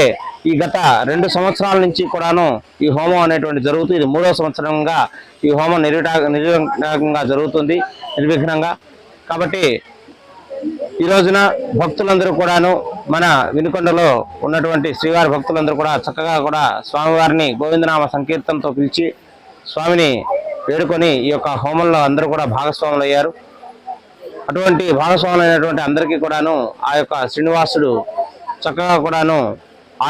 ఈ గత 2 సంవత్సరాల నుంచి కూడాను ఈ హోమం అనేటువంటి జరుగుతుంది. ఇది 3వ సంవత్సరంగా ఈ హోమం నిర్విఘ్నంగా జరుగుతుంది, నిర్విఘ్నంగా. కాబట్టి ఈ రోజున భక్తులందరూ కూడాను మన వినుకొండలో ఉన్నటువంటి శ్రీవారి భక్తులందరూ కూడా చక్కగా కూడా స్వామివారిని గోవిందనామ సంకీర్తనతో పిలిచి స్వామిని వేడుకొని ఈ యొక్క హోమంలో అందరూ కూడా భాగస్వాములు అయ్యారు. అటువంటి భాగస్వాములు అయినటువంటి అందరికీ కూడాను ఆ యొక్క శ్రీనివాసుడు చక్కగా కూడాను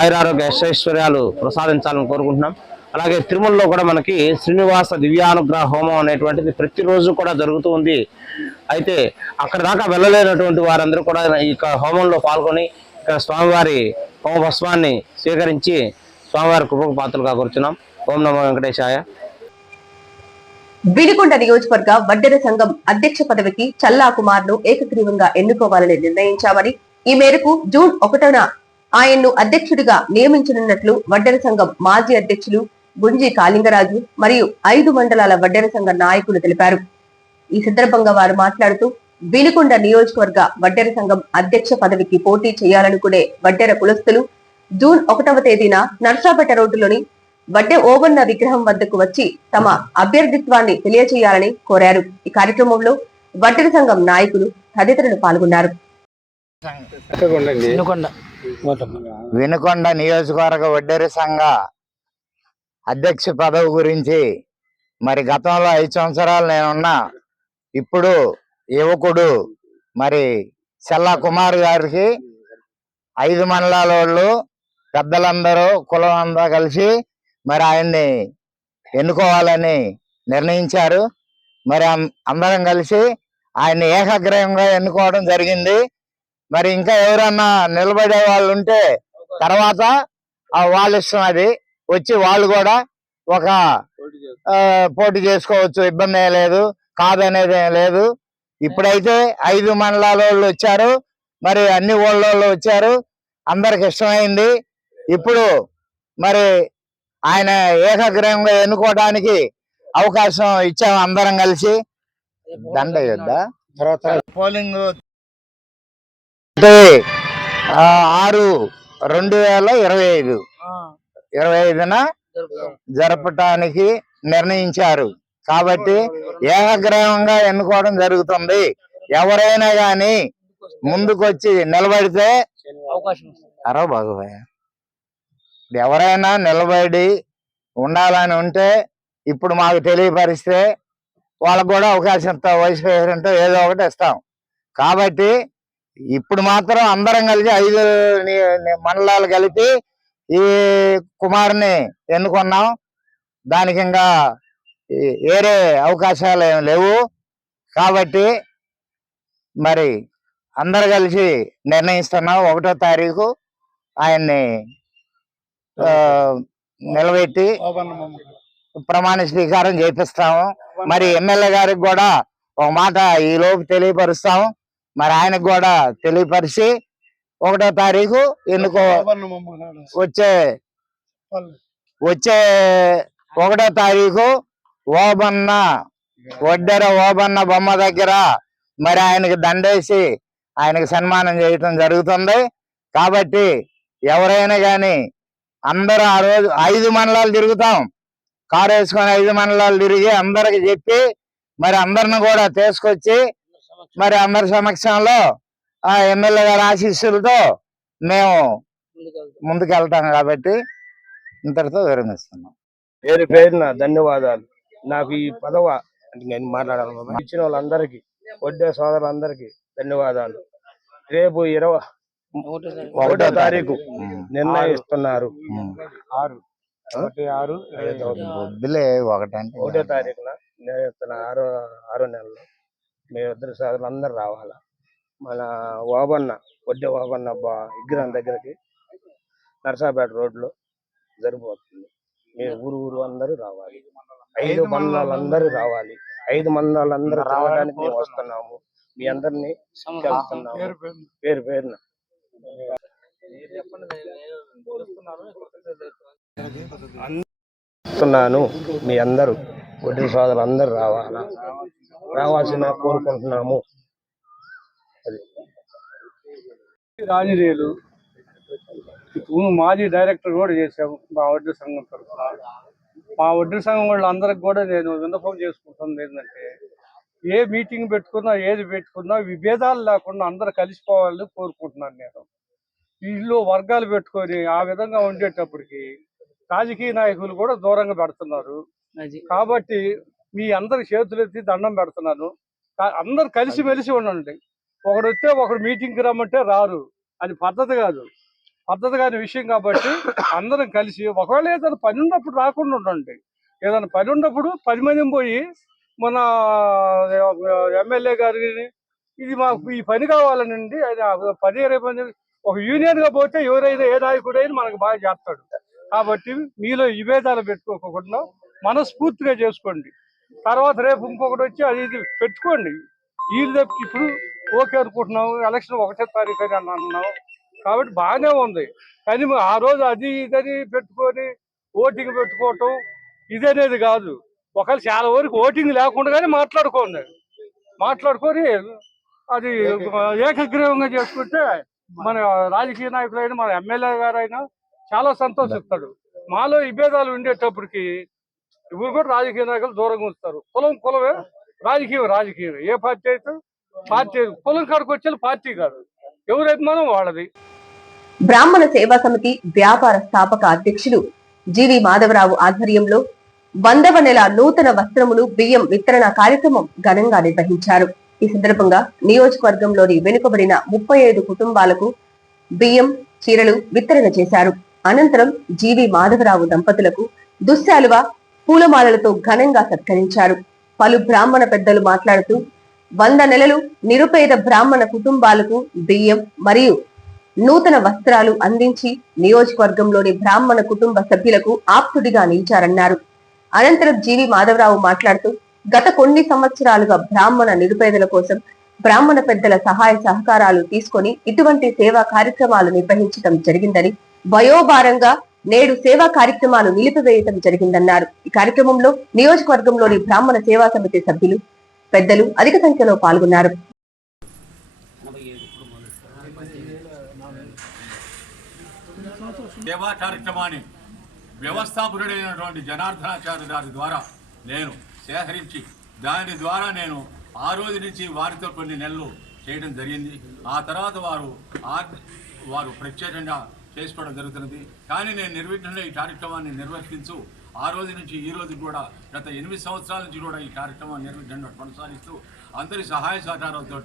ఆయురారోగ్య ఐశ్వర్యాలు ప్రసాదించాలని కోరుకుంటున్నాం. అలాగే తిరుమలలో కూడా మనకి శ్రీనివాస దివ్యానుగ్రహ హోమం అనేటువంటిది ప్రతిరోజు కూడా జరుగుతూ ఉంది. అయితే అక్కడ దాకా వెళ్ళలేనటువంటి వారందరూ కూడా ఈ హోమంలో పాల్గొని ఇక్కడ స్వామివారి హోమ భస్మాన్ని స్వీకరించి స్వామివారి కృపకు పాత్రలుగా కోరుచున్నాం. ఓం నమో వెంకటేశాయ. వినుకొండ నియోజకవర్గ వడ్డెర సంఘం అధ్యక్ష పదవికి చల్లా కుమార్ ను ఏకగ్రీవంగా ఎన్నుకోవాలని నిర్ణయించామని, ఈ మేరకు జూన్ 1న ఆయన్ను అధ్యక్షుడిగా నియమించనున్నట్లు వడ్డెర సంఘం మాజీ అధ్యక్షులు గుంజి కాళింగరాజు మరియు 5 మండలాల వడ్డెర సంఘ నాయకులు తెలిపారు. ఈ సందర్భంగా వారు మాట్లాడుతూ, వినుకొండ నియోజకవర్గ వడ్డెర సంఘం అధ్యక్ష పదవికి పోటీ చేయాలనుకునే వడ్డెర కులస్తులు జూన్ 1వ తేదీన నర్సాపేట రోడ్డులోని వడ్డె ఓవన్న విగ్రహం వద్దకు వచ్చి తమ అభ్యర్థిత్వాన్ని తెలియజేయాలని కోరారు. ఈ కార్యక్రమంలో వడ్డెర సంఘం నాయకులు తదితరులు పాల్గొన్నారు. వినుకొండ నియోజకవర్గ వడ్డెర సంఘ అధ్యక్ష పదవి గురించి మరి గతంలో 5 సంవత్సరాలు నేనున్నా. ఇప్పుడు యువకుడు మరి చల్లా కుమార్ గారికి 5 మండలాల వాళ్ళు పెద్దలందరూ కులం అంతా కలిసి మరి ఆయన్ని ఎన్నుకోవాలని నిర్ణయించారు. మరి అందరం కలిసి ఆయన్ని ఏకగ్రీవంగా ఎన్నుకోవడం జరిగింది. మరి ఇంకా ఎవరన్నా నిలబడే వాళ్ళు ఉంటే తర్వాత వాళ్ళ ఇష్టం, అది వచ్చి వాళ్ళు కూడా ఒక పోటీ చేసుకోవచ్చు, ఇబ్బంది ఏం లేదు, కాదనేది ఏం లేదు. ఇప్పుడైతే 5 మండలాల వాళ్ళు వచ్చారు, మరి అన్ని ఊళ్ళో వచ్చారు, అందరికి ఇష్టమైంది. ఇప్పుడు మరి ఆయన ఏకగ్రీవంగా ఎన్నుకోవడానికి అవకాశం ఇచ్చాము అందరం కలిసి. దండ యుద్ధ తర్వాత పోలింగ్ 6/2025 జరపటానికి నిర్ణయించారు. కాబట్టి ఏకగ్రీవంగా ఎన్నుకోవడం జరుగుతుంది. ఎవరైనా కానీ ముందుకొచ్చి నిలబడితే ఎవరైనా నిలబడి ఉండాలని ఉంటే ఇప్పుడు మాకు తెలియపరిస్తే వాళ్ళకు కూడా అవకాశం ఇస్తాం. వయసు పేరెంట్ ఏదో ఒకటి ఇస్తాం. కాబట్టి ఇప్పుడు మాత్రం అందరం కలిసి 5 మండలాలు కలిపి ఈ కుమార్ని ఎన్నుకున్నాం. దానికి ఇంకా వేరే అవకాశాలు ఏమి లేవు. కాబట్టి మరి అందరు కలిసి నిర్ణయిస్తున్నాం. 1వ తారీఖు ఆయన్ని నిలబెట్టి ప్రమాణ స్వీకారం చేపిస్తాము. మరి ఎమ్మెల్యే గారికి కూడా ఒక మాట ఈ లోపు తెలియపరుస్తాము. మరి ఆయనకు కూడా తెలియపరిచి 1వ తారీఖు ఎన్నుకో వచ్చే 1వ తారీఖు వడ్డెర ఓబన్న బొమ్మ దగ్గర మరి ఆయనకి దండేసి ఆయనకి సన్మానం చేయటం జరుగుతుంది. కాబట్టి ఎవరైనా కానీ అందరూ ఆ రోజు 5 మండలాలు తిరుగుతాం. కారు వేసుకొని 5 మండలాలు తిరిగి అందరికి చెప్పి మరి అందరిని కూడా తీసుకొచ్చి మరి అందరి సమక్షంలో ఆ ఎమ్మెల్యే గారి ఆశీస్సులతో మేము ముందుకెళ్తాం. కాబట్టి ఇంతటితో విరమిస్తున్నాం. పేరున ధన్యవాదాలు. నాకు ఈ పదవ అంటే నేను మాట్లాడాలి ఇచ్చిన వాళ్ళందరికీ, వడ్డే సోదరులందరికీ ధన్యవాదాలు. రేపు 21వ తారీఖు నిర్ణయిస్తున్నారు. 1వ తారీఖున నిర్ణయిస్తున్న 6వ నెలలో మేమిద్దరు సోదరులందరూ రావాలా. మన వడ్డే ఓబన్న విగ్రహం దగ్గరికి నరసాపేట రోడ్లో జరిగిపోతుంది. మీరు ఊరు అందరూ రావాలి. 5 మండలాలందరూ రావాలి. 5 మండలాలందరూ రావడానికి మేము వస్తున్నాము. మీ అందరినీ కలుస్తున్నాము. పేరున మీ అందరూ వడ్డీ సోదరులు అందరూ రావాల్సిన కోరుకుంటున్నాము. రాజురేలు మాజీ డైరెక్టర్ కూడా చేశాము మా వడ్డీ సంఘం తరఫున. మా వడ్డీ సంఘం వాళ్ళందరికి కూడా నేను విన్నపం చేసుకుంటుంది ఏంటంటే, ఏ మీటింగ్ పెట్టుకున్నా ఏది పెట్టుకున్నా విభేదాలు లేకుండా అందరూ కలిసిపోవాలని కోరుకుంటున్నాను నేను. వీళ్ళు వర్గాలు పెట్టుకొని ఆ విధంగా ఉండేటప్పటికి రాజకీయ నాయకులు కూడా దూరంగా పెడుతున్నారు. కాబట్టి మీ అందరి చేతులెత్తి దండం పెడుతున్నాను. అందరు కలిసిమెలిసి ఉండండి. ఒకడు వస్తే ఒకడు మీటింగ్కి రమ్మంటే రారు. అది పద్ధతి కాదు, పద్ధతి కాని విషయం. కాబట్టి అందరం కలిసి ఒకవేళ ఏదైనా పని ఉన్నప్పుడు రాకుండా ఉండండి. ఏదైనా పని ఉన్నప్పుడు 10 మందిని పోయి మన ఎమ్మెల్యే గారిని ఇది మాకు ఈ పని కావాలనండి, ఆయన 10-20 మంది ఒక యూనియన్గా పోతే ఎవరైనా ఏ నాయకుడైనా మనకు బాగా చేస్తాడు. కాబట్టి మీలో విభేదాలు పెట్టుకోకుండా మనస్ఫూర్తిగా చేసుకోండి. తర్వాత రేపు ఇంకొకటి వచ్చి అది ఇది పెట్టుకోండి. వీళ్ళు ఇప్పుడు ఓకే అనుకుంటున్నాము, ఎలక్షన్ 1వ తారీఖు అని అంటున్నాం. కాబట్టి బాగానే ఉంది. కానీ ఆ రోజు అది ఇదని పెట్టుకొని ఓటింగ్ పెట్టుకోవటం ఇదనేది కాదు. ఒకవేళ చాలా వరకు ఓటింగ్ లేకుండానే మాట్లాడుకొని అది ఏకగ్రీవంగా చేసుకుంటే మన రాజకీయ నాయకులైనా మన ఎమ్మెల్యే గారైనా చాలా సంతోషిస్తాడు. మాలో విభేదాలు ఉండేటప్పటికి ఇప్పుడు కూడా రాజకీయ నాయకులు దూరంగా ఉంచుతారు. కులమే, రాజకీయం. ఏ పార్టీ అయితే పార్టీ, కులం కాడికి వచ్చే పార్టీ కాదు, ఎవరైతే మనం వాళ్ళది. బ్రాహ్మణ సేవా సమితి వ్యాపార స్థాపక అధ్యక్షులు జీవి మాధవరావు ఆధ్వర్యంలో 100వ నెల నూతన వస్త్రములు బియ్యం వితరణ కార్యక్రమం ఘనంగా నిర్వహించారు. ఈ సందర్భంగా నియోజకవర్గంలోని వెనుకబడిన 35 కుటుంబాలకు బియ్యం, చీరలు వితరణ చేశారు. అనంతరం జీవి మాధవరావు దంపతులకు దుశ్శాలువ, పూలమాలలతో ఘనంగా సత్కరించారు. పలు బ్రాహ్మణ పెద్దలు మాట్లాడుతూ 100 నెలలు నిరుపేద బ్రాహ్మణ కుటుంబాలకు బియ్యం మరియు నూతన వస్త్రాలు అందించి నియోజకవర్గంలోని బ్రాహ్మణ కుటుంబ సభ్యులకు ఆప్తుడిగా నిలిచారన్నారు. అనంతరం జీవి మాధవరావు మాట్లాడుతూ గత కొన్ని సంవత్సరాలుగా బ్రాహ్మణ నిరుపేదల కోసం బ్రాహ్మణ పెద్దల సహాయ సహకారాలు తీసుకొని ఇటువంటి సేవా కార్యక్రమాలు నిర్వహించడం జరిగిందని, వయోభారంగా నేడు సేవా కార్యక్రమాలు నిలిపివేయటం జరిగిందన్నారు. ఈ కార్యక్రమంలో నియోజకవర్గంలోని బ్రాహ్మణ సేవా సమితి సభ్యులు, పెద్దలు అధిక సంఖ్యలో పాల్గొన్నారు. సేవా కార్యక్రమాన్ని వ్యవస్థాపకుడైనటువంటి జనార్దనాచార్య గారి ద్వారా నేను సేకరించి దాని ద్వారా నేను ఆ రోజు నుంచి వారితో కొన్ని నెలలు చేయడం జరిగింది. ఆ తర్వాత వారు ప్రత్యేకంగా చేసుకోవడం జరుగుతున్నది. కానీ నేను నిర్విఘ్నంగా ఈ కార్యక్రమాన్ని నిర్వర్తించు ఆ రోజు నుంచి ఈ రోజు కూడా గత 8 సంవత్సరాల నుంచి కూడా ఈ కార్యక్రమాన్ని నిర్విఘ్నంగా కొనసాగిస్తూ అందరి సహాయ సహకారాలతో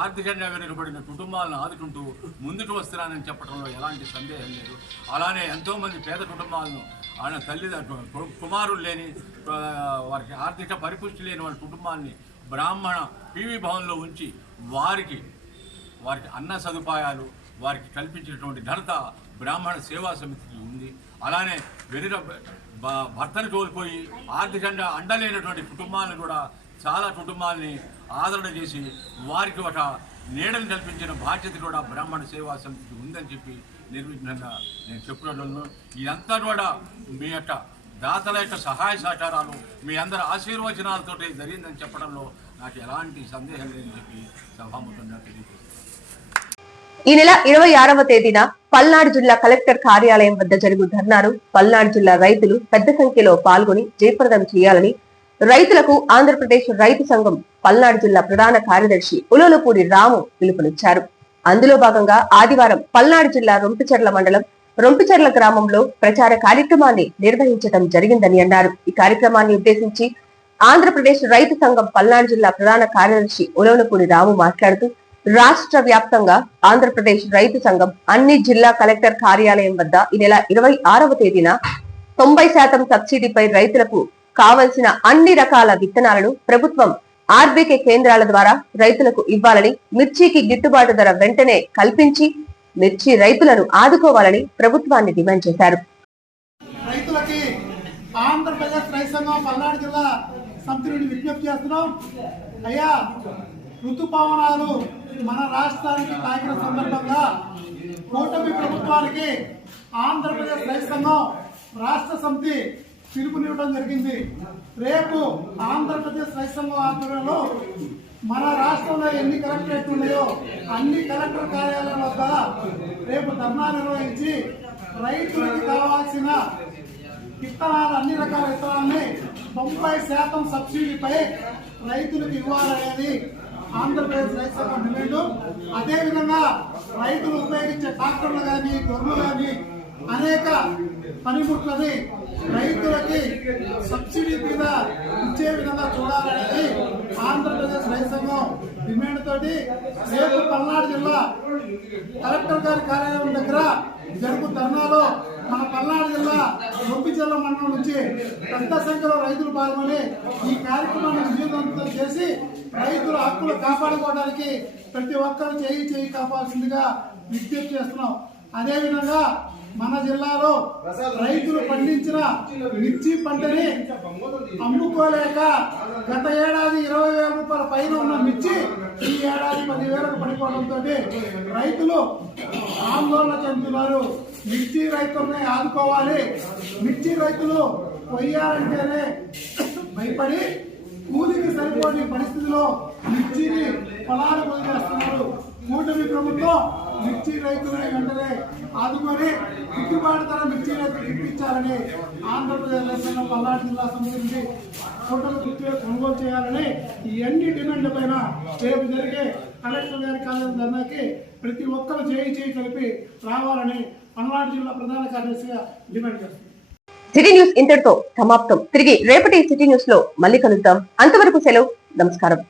ఆర్థికంగా వెనుకబడిన కుటుంబాలను ఆదుకుంటూ ముందుకు వస్తున్నానని చెప్పడంలో ఎలాంటి సందేహం లేదు. అలానే ఎంతోమంది పేద కుటుంబాలను ఆయన కుమారులు లేని వారికి ఆర్థిక పరిపుష్టి లేని వాళ్ళ కుటుంబాన్ని బ్రాహ్మణ పీవీ భవన్లో ఉంచి వారికి అన్న సదుపాయాలు వారికి కల్పించినటువంటి ఘనత బ్రాహ్మణ సేవా సమితికి ఉంది. అలానే భర్తను కోల్పోయి ఆర్థికంగా అండలేనటువంటి కుటుంబాలను కూడా చాలా కుటుంబాలని ఆదరణ చేసి వారికి ఒక నీడను కల్పించిన బాధ్యత కూడా బ్రాహ్మణ సేవా సమితికి ఉందని చెప్పి నిర్విఘ్నంగా నేను చెప్పుకోవడంలో ఇదంతా కూడా మీ యొక్క దాతల యొక్క సహాయ సహకారాలు మీ అందరి ఆశీర్వచనాలతో జరిగిందని చెప్పడంలో నాకు ఎలాంటి సందేహం లేదని చెప్పి సభాముఖంగా తెలియజేస్తాను. ఈ నెల 26వ తేదీన పల్నాడు జిల్లా కలెక్టర్ కార్యాలయం వద్ద జరుగు ధర్నాను పల్నాడు జిల్లా రైతులు పెద్ద సంఖ్యలో పాల్గొని జయప్రదం చేయాలని రైతులకు ఆంధ్రప్రదేశ్ రైతు సంఘం పల్నాడు జిల్లా ప్రధాన కార్యదర్శి ఉలవలపూడి రాము పిలుపునిచ్చారు. అందులో భాగంగా ఆదివారం పల్నాడు జిల్లా రొంపిచెర్ల మండలం రొంపిచెర్ల గ్రామంలో ప్రచార కార్యక్రమాన్ని నిర్వహించడం జరిగిందని అన్నారు. ఈ కార్యక్రమాన్ని ఉద్దేశించి ఆంధ్రప్రదేశ్ రైతు సంఘం పల్నాడు జిల్లా ప్రధాన కార్యదర్శి ఉలవలపూడి రాము మాట్లాడుతూ రాష్ట్ర వ్యాప్తంగా ఆంధ్రప్రదేశ్ రైతు సంఘం అన్ని జిల్లా కలెక్టర్ కార్యాలయం వద్ద ఈ నెల 26వ తేదీన 90% సబ్సిడీపై రైతులకు కావలసిన అన్ని రకాల విత్తనాలను ప్రభుత్వం ఆర్బీకే కేంద్రాల ద్వారా రైతులకు ఇవ్వాలని, మిర్చికి గిట్టుబాటు ధర వెంటనే కల్పించి మిర్చి రైతులను ఆదుకోవాలని ప్రభుత్వాన్ని డిమాండ్ చేశారు. రైతులకి ఆంధ్రప్రదేశ్ రైతు సంఘం పల్నాడు జిల్లా సమితి నుండి విజ్ఞప్తి చేస్తున్నాం. అయ్యా, ఋతుపవనాలు మన రాష్ట్రానికి తాకిన సందర్భంగా కూటమి ప్రభుత్వానికి ఆంధ్రప్రదేశ్ రైతు సంఘం రాష్ట్ర సమితి పిలుపునివ్వడం జరిగింది. రేపు ఆంధ్రప్రదేశ్ రైతు సంఘం ఆధ్వర్యంలో మన రాష్ట్రంలో ఎన్ని కలెక్టరేట్లు ఉన్నాయో అన్ని కలెక్టర్ కార్యాలయాల వద్ద రేపు ధర్నా నిర్వహించి రైతులకు కావాల్సిన విత్తనాలు అన్ని రకాల విత్తనాలని 90% సబ్సిడీపై రైతులకు ఇవ్వాలనేది ఆంధ్రప్రదేశ్ రైతు సంఘం డిమాండ్. అదేవిధంగా రైతులు ఉపయోగించే ట్రాక్టర్లు కానీ గొర్రెలు కానీ అనేక పనిముట్లని రైతులకి సబ్సిడీ మీద ఇచ్చే విధంగా చూడాలనేది ఆంధ్రప్రదేశ్ రైతు సంఘం డిమాండ్ తోటి రేపు పల్నాడు జిల్లా కలెక్టర్ గారి కార్యాలయం దగ్గర జరుగు ధర్నాలో మన పల్నాడు జిల్లా రొంపిచెర్ల మండలం నుంచి పెద్ద సంఖ్యలో రైతులు పాల్గొని ఈ కార్యక్రమాన్ని విజయవంతం చేసి రైతుల హక్కులు కాపాడుకోవడానికి ప్రతి ఒక్కరు చేయి కాపాల్సిందిగా విజ్ఞప్తి చేస్తున్నాం. అదేవిధంగా మన జిల్లాలో రైతులు పండించిన మిర్చి పంటని అమ్ముకోలేక గత ఏడాది 20,000 రూపాయల పైన ఉన్న మిర్చి ఈ ఏడాది 10,000కు పడిపోవడంతో రైతులు ఆందోళన చెందుతున్నారు. మిర్చి రైతుల్ని ఆదుకోవాలి. మిర్చి రైతులు కొయ్యాలంటేనే భయపడి కూలికి సరిపోని పరిస్థితిలో మిర్చిని పొలాలు వదిలేస్తున్నారు. కూటమి ప్రభుత్వం మిర్చి రైతులని వెంటనే ఆదుకొని గిట్టుబాటు ధర మిర్చి రైతులు ఇప్పించాలని ఆంధ్రప్రదేశ్ రైతు సంఘం పల్నాడు జిల్లా సమితి నుంచి కూటమి కొనుగోలు చేయాలని ఈ అన్ని డిమాండ్ల పైన రేపు జరిగే కలెక్టర్ గారి కార్యాలయం ధర్నాకి ప్రతి ఒక్కరు చేయి కలిపి రావాలని పల్నాడు జిల్లా ప్రధాన కార్యదర్శిగా డిమాండ్ చేస్తారు. సిటీ న్యూస్ ఇంతటితో సమాప్తం. తిరిగి రేపటి సిటీ న్యూస్ లో మళ్ళీ కలుద్దాం. అంతవరకు సెలవు. నమస్కారం.